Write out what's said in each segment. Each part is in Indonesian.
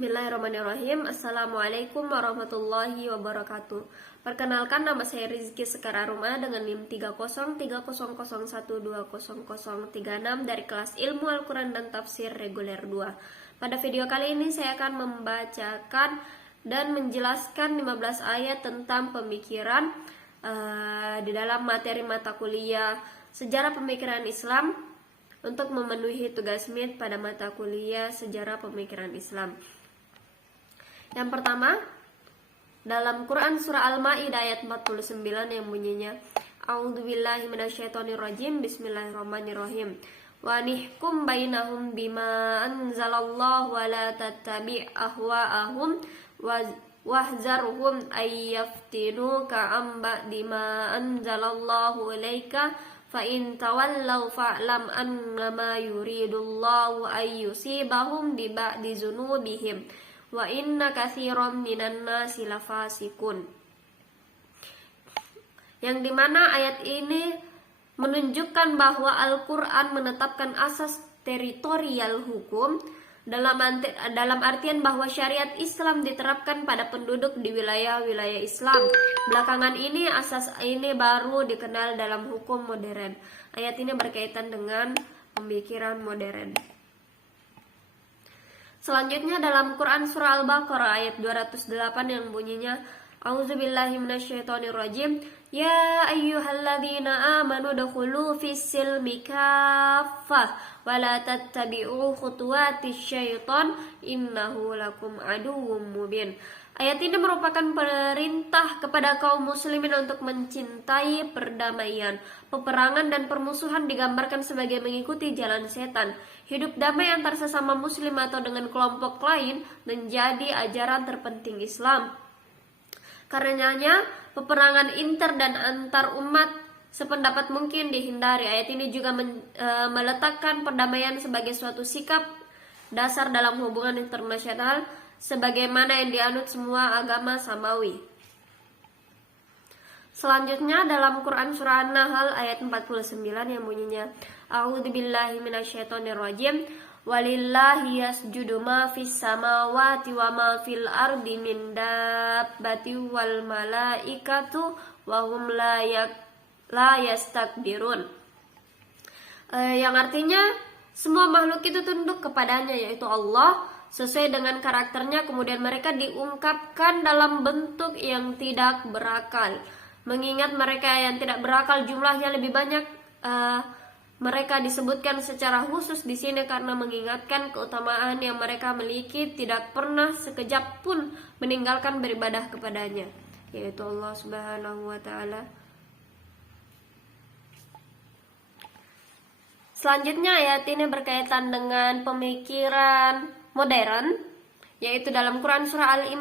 Bismillahirrahmanirrahim. Assalamualaikum warahmatullahi wabarakatuh. Perkenalkan, nama saya Rizky Sekar Aruma dengan NIM 303001200036 dari kelas Ilmu Al-Quran dan Tafsir Reguler 2. Pada video kali ini saya akan membacakan dan menjelaskan 15 ayat tentang pemikiran di dalam materi mata kuliah Sejarah Pemikiran Islam untuk memenuhi tugas MIT pada mata kuliah Sejarah Pemikiran Islam. Yang pertama, dalam Quran surah Al-Maidah ayat 49 yang bunyinya, A'udzubillahi minasyaitonirrajim, Bismillahirrahmanirrahim. Wa nihkum bainahum bima anzalallahu wa la tattabi' ahwa'ahum wahzarhum ayyaftinuka am ba'di ma anzalallahu ilaika fa in tawallaw fa'lam annama yuridullahu ayyusibahum bi ba'di dzunubihim wa inna katsiran minan nasi lafasikun. Yang dimana ayat ini menunjukkan bahwa Al-Quran menetapkan asas teritorial hukum dalam artian bahwa syariat Islam diterapkan pada penduduk di wilayah-wilayah Islam. Belakangan ini asas ini baru dikenal dalam hukum modern. Ayat ini berkaitan dengan pemikiran modern. Selanjutnya dalam Quran surah Al-Baqarah ayat 208 yang bunyinya, A'udzubillahi minasyaitonirrajim. Ya ayyuhalladzina amanu dakhulu fis-silmi kaffah wa la tattabi'u khutuwatis syaiton innahu lakum aduwwum mubin. Ayat ini merupakan perintah kepada kaum muslimin untuk mencintai perdamaian. Peperangan dan permusuhan digambarkan sebagai mengikuti jalan setan. Hidup damai antar sesama muslim atau dengan kelompok lain menjadi ajaran terpenting Islam. Karenanya, peperangan inter dan antar umat sependapat mungkin dihindari. Ayat ini juga meletakkan perdamaian sebagai suatu sikap dasar dalam hubungan internasional, sebagaimana yang dianut semua agama samawi. Selanjutnya dalam Quran surah An-Nahl ayat 49 yang bunyinya, A'udzubillahi minasyaitonirrajim. Walillahi yasjudu ma fis samawati wa ma fil ardi min dabbati wal malaikatu wa hum la yastakbirun. Yang artinya semua makhluk itu tunduk kepadanya, yaitu Allah, sesuai dengan karakternya. Kemudian mereka diungkapkan dalam bentuk yang tidak berakal. Mengingat mereka yang tidak berakal jumlahnya lebih banyak, mereka disebutkan secara khusus di sini karena mengingatkan keutamaan yang mereka miliki, tidak pernah sekejap pun meninggalkan beribadah kepadanya, yaitu Allah Subhanahu wa Ta'ala. Selanjutnya ayat ini berkaitan dengan pemikiran modern, yaitu dalam Quran surah Ali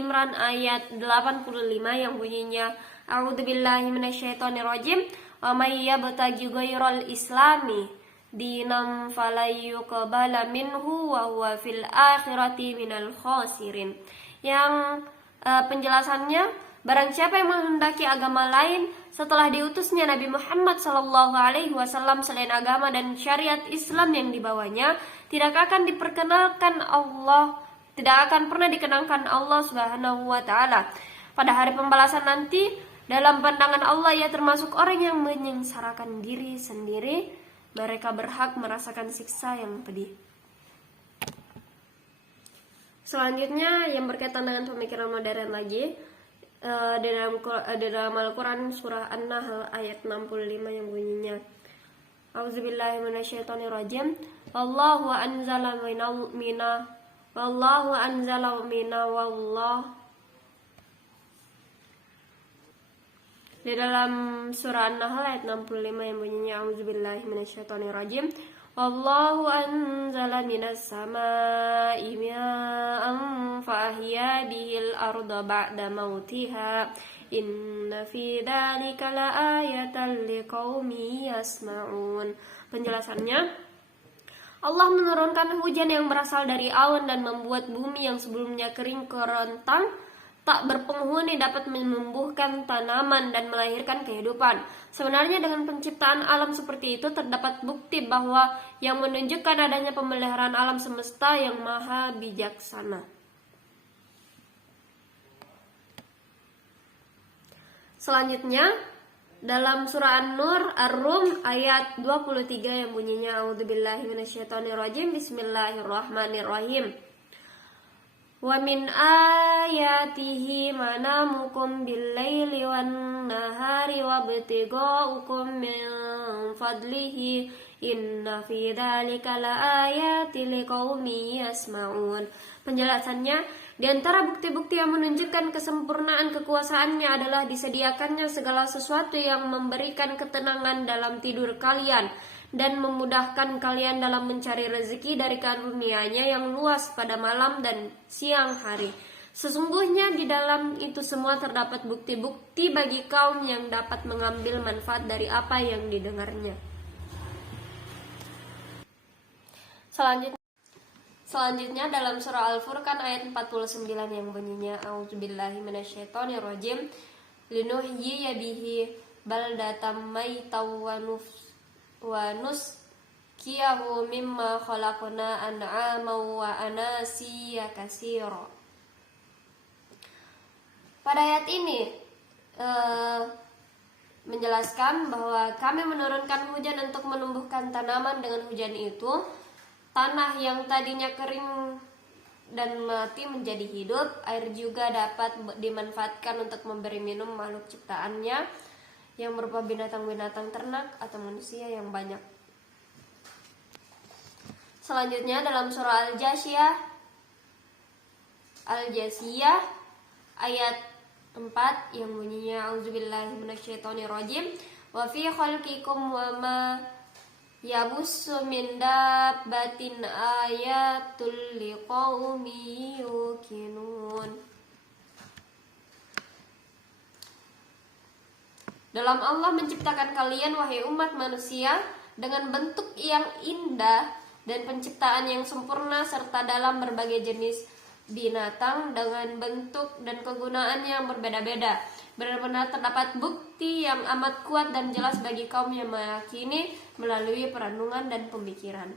Imran ayat 85 yang bunyinya, A'udzubillahi minasyaitonirrajim. Wa may yabtaghi ghairal islami dinam falayyuqbala minhu wa huwa fil akhirati minal khasirin. Yang penjelasannya, barang siapa yang menghendaki agama lain setelah diutusnya Nabi Muhammad SAW selain agama dan syariat Islam yang dibawanya, tidak akan pernah dikenangkan Allah Subhanahu wa Ta'ala. Pada hari pembalasan nanti, dalam pandangan Allah, ia termasuk orang yang menyengsarakan diri sendiri. Mereka berhak merasakan siksa yang pedih. Selanjutnya yang berkaitan dengan pemikiran modern lagi, di dalam Al-Quran surah An-Nahl ayat 65 yang bunyinya, A'udzubillahi minasyaitonirrajim. Wallahu anzala Di dalam surah An-Nahl ayat 65 yang bunyinya, A'udzubillahi minasyaitonirrajim. Wallahu anzala minas samaa'i ma'an fa ahya bihil arda ba'da mautiha inna fi dzalika laayatan liqaumin yasma'un. Penjelasannya, Allah menurunkan hujan yang berasal dari awan dan membuat bumi yang sebelumnya kering kerontang tak berpenghuni dapat menumbuhkan tanaman dan melahirkan kehidupan. Sebenarnya dengan penciptaan alam seperti itu terdapat bukti bahwa yang menunjukkan adanya pemeliharaan alam semesta yang maha bijaksana. Selanjutnya dalam surah An-Nur Ar-Rum ayat 23 yang bunyinya A'udzubillahi minasyaitonirrajim. Bismillahirrahmanirrahim. Wa min ayatihi manamukum bil-laili wan-nahari wabtigha'ukum min fadlihi inna fi dzalika laayatin liqaumin yasma'un. Penjelasannya, di antara bukti-bukti yang menunjukkan kesempurnaan kekuasaannya adalah disediakannya segala sesuatu yang memberikan ketenangan dalam tidur kalian dan memudahkan kalian dalam mencari rezeki dari karunia-Nya yang luas pada malam dan siang hari. Sesungguhnya di dalam itu semua terdapat bukti-bukti bagi kaum yang dapat mengambil manfaat dari apa yang didengarnya. Selanjutnya dalam surah Al-Furqan ayat 49 yang bunyinya A'udzubillahi minasyaitonirrajim. Linuhyiya bihi baldatan maytan wa nuskiyahu mimma khalaqna an'aman wa anasiya katsira. Pada ayat ini menjelaskan bahwa kami menurunkan hujan untuk menumbuhkan tanaman. Dengan hujan itu tanah yang tadinya kering dan mati menjadi hidup. Air juga dapat dimanfaatkan untuk memberi minum makhluk ciptaannya yang berupa binatang-binatang ternak atau manusia yang banyak. Selanjutnya dalam surah Al-Jasiyah ayat 4 yang bunyinya A'udzubillahi minasyaitonirrajim. Wa fi khalqikum wa ma yabussu min dabbatin ayatul liqaumin yuqinun. Dalam Allah menciptakan kalian wahai umat manusia dengan bentuk yang indah dan penciptaan yang sempurna serta dalam berbagai jenis binatang dengan bentuk dan kegunaan yang berbeda-beda. Benar-benar terdapat bukti yang amat kuat dan jelas bagi kaum yang meyakini melalui perenungan dan pemikiran.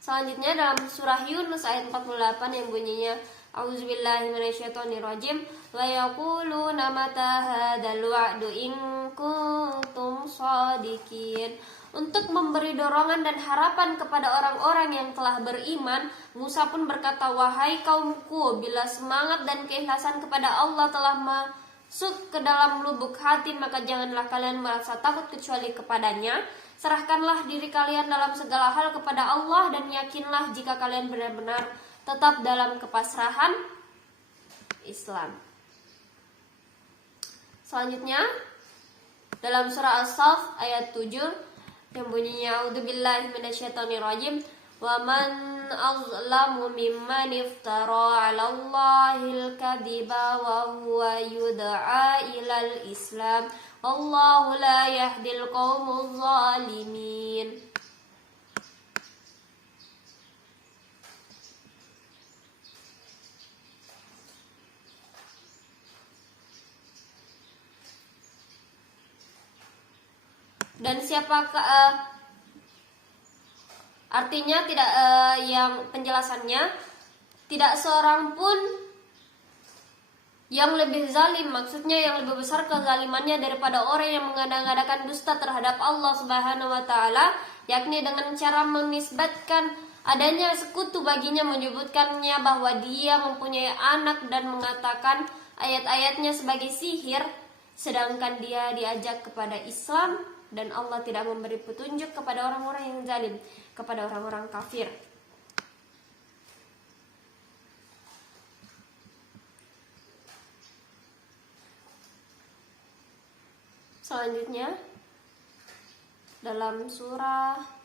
Selanjutnya dalam surah Yunus ayat 48 yang bunyinya A'udzubillahi minasyaitonirrajim. Wa yaquluna mata hadzal wa'du in kuntum shadiqin. Untuk memberi dorongan dan harapan kepada orang-orang yang telah beriman, Musa pun berkata, wahai kaumku, bila semangat dan keikhlasan kepada Allah telah masuk ke dalam lubuk hati, maka janganlah kalian merasa takut kecuali kepadanya. Serahkanlah diri kalian dalam segala hal kepada Allah dan yakinlah jika kalian benar-benar tetap dalam kepasrahan Islam. Selanjutnya dalam surah As-Saff ayat 7 yang bunyinya A'udzubillahi minasyaitonirrajim. Wa man azlamu mimman iftara 'ala Allahil kadhiba wa huwa yud'a ilal Islam. Allahu la yahdil qaumaz zalimin. Dan siapakah artinya tidak yang penjelasannya tidak seorang pun yang lebih zalim, maksudnya yang lebih besar kezalimannya daripada orang yang mengada-ngadakan dusta terhadap Allah Subhanahu wa taala, yakni dengan cara menisbatkan adanya sekutu baginya, menyebutkannya bahwa dia mempunyai anak dan mengatakan ayat-ayatnya sebagai sihir, sedangkan dia diajak kepada Islam. Dan Allah tidak memberi petunjuk kepada orang-orang yang zalim, kepada orang-orang kafir. Selanjutnya dalam surah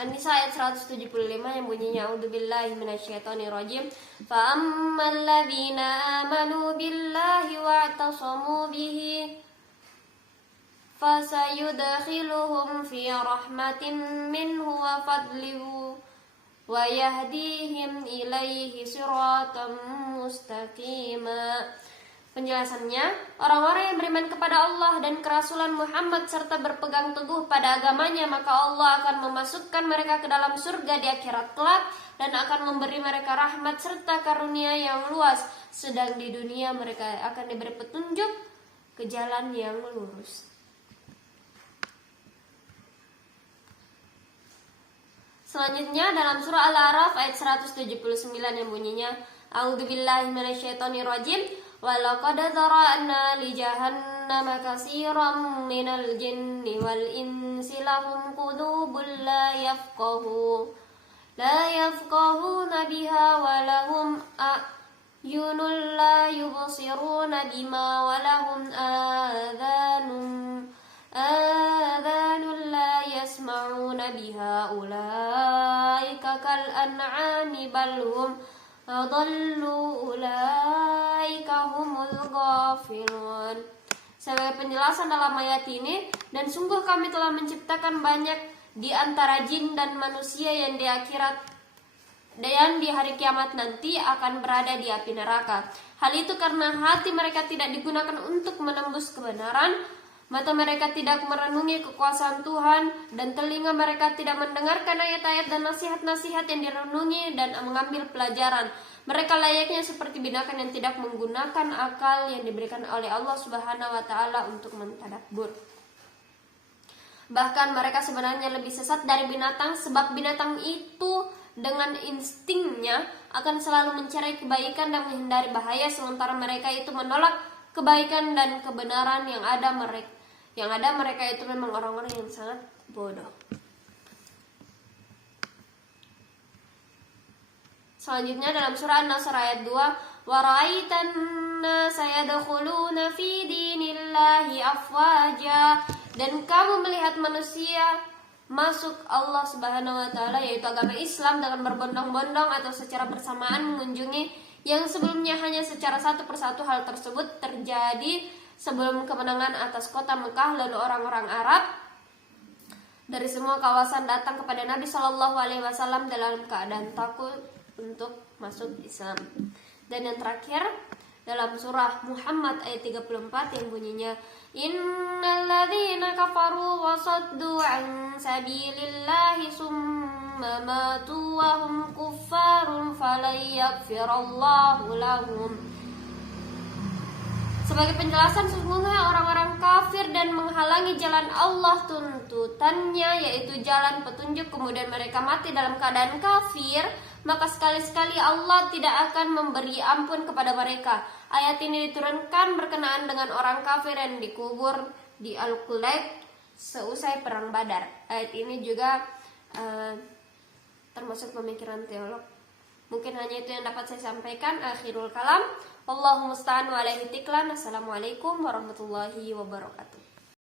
An-Nisa ayat 175 yang bunyinya A'udzubillahi minasyaitonirrajim. Fa ammal ladzina amanu billahi wa'tasamu bihi fasayudkhiluhum fi rahmatin minhu wa fadlihi wa yahdihim ilaihi siratan mustaqima. Penjelasannya, orang-orang yang beriman kepada Allah dan kerasulan Muhammad serta berpegang teguh pada agamanya, maka Allah akan memasukkan mereka ke dalam surga di akhirat kelak dan akan memberi mereka rahmat serta karunia yang luas. Sedang di dunia mereka akan diberi petunjuk ke jalan yang lurus. Selanjutnya dalam surah Al-A'raf ayat 179 yang bunyinya, A'udzubillahi minasyaitonirrajim. Walaqad dzara'na li jahannama katsiran minal jinni wal insi lahum qulubun la yafqahuna biha wa lahum a'yunun la yubsiruna bima wa lahum adhanun la yasma'una biha ulaika kal an'ami bal hum adallu ulaika humul ghafilun. Sebagai penjelasan dalam ayat ini, dan sungguh kami telah menciptakan banyak di antara jin dan manusia yang di akhirat dan di hari kiamat nanti akan berada di api neraka. Hal itu karena hati mereka tidak digunakan untuk menembus kebenaran, mata mereka tidak merenungi kekuasaan Tuhan, dan telinga mereka tidak mendengarkan ayat-ayat dan nasihat-nasihat yang direnungi dan mengambil pelajaran. Mereka layaknya seperti binatang yang tidak menggunakan akal yang diberikan oleh Allah Subhanahu wa Ta'ala untuk mentadabbur. Bahkan mereka sebenarnya lebih sesat dari binatang, sebab binatang itu dengan instingnya akan selalu mencari kebaikan dan menghindari bahaya, sementara mereka itu menolak kebaikan dan kebenaran yang ada mereka itu memang orang-orang yang sangat bodoh. Selanjutnya dalam surah An-Nasr ayat 2, wa ra'aitan nasa yadkhuluna fi dinillahi afwaja, dan kamu melihat manusia masuk Allah Subhanahu wa Ta'ala, yaitu agama Islam, dengan berbondong-bondong atau secara bersamaan mengunjungi yang sebelumnya hanya secara satu persatu. Hal tersebut terjadi sebelum kemenangan atas kota Mekah. Lalu orang-orang Arab dari semua kawasan datang kepada Nabi Shallallahu Alaihi Wasallam dalam keadaan takut untuk masuk Islam. Dan yang terakhir dalam surah Muhammad ayat 34 yang bunyinya, Innal ladzina kafaru wa saddu an sabilillahi summa matu wa hum kuffarun falan yaghfirallahu lahum. Sebagai penjelasan, sesungguhnya orang-orang kafir dan menghalangi jalan Allah tuntutannya, yaitu jalan petunjuk, kemudian mereka mati dalam keadaan kafir, maka sekali-sekali Allah tidak akan memberi ampun kepada mereka. Ayat ini diturunkan berkenaan dengan orang kafir yang dikubur di Al-Qulaib seusai perang Badar. Ayat ini juga termasuk pemikiran teolog. Mungkin hanya itu yang dapat saya sampaikan. Akhirul kalam. Allahumma musta'an wa alaihi tiklan. Assalamualaikum warahmatullahi wabarakatuh.